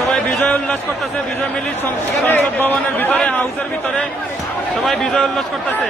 সবাই বিজয় উল্লাস করতেছে, বিজয় মিছিল সংসদ ভবনের ভিতরে, হাউসের ভিতরে সবাই বিজয় উল্লাস করতেছে।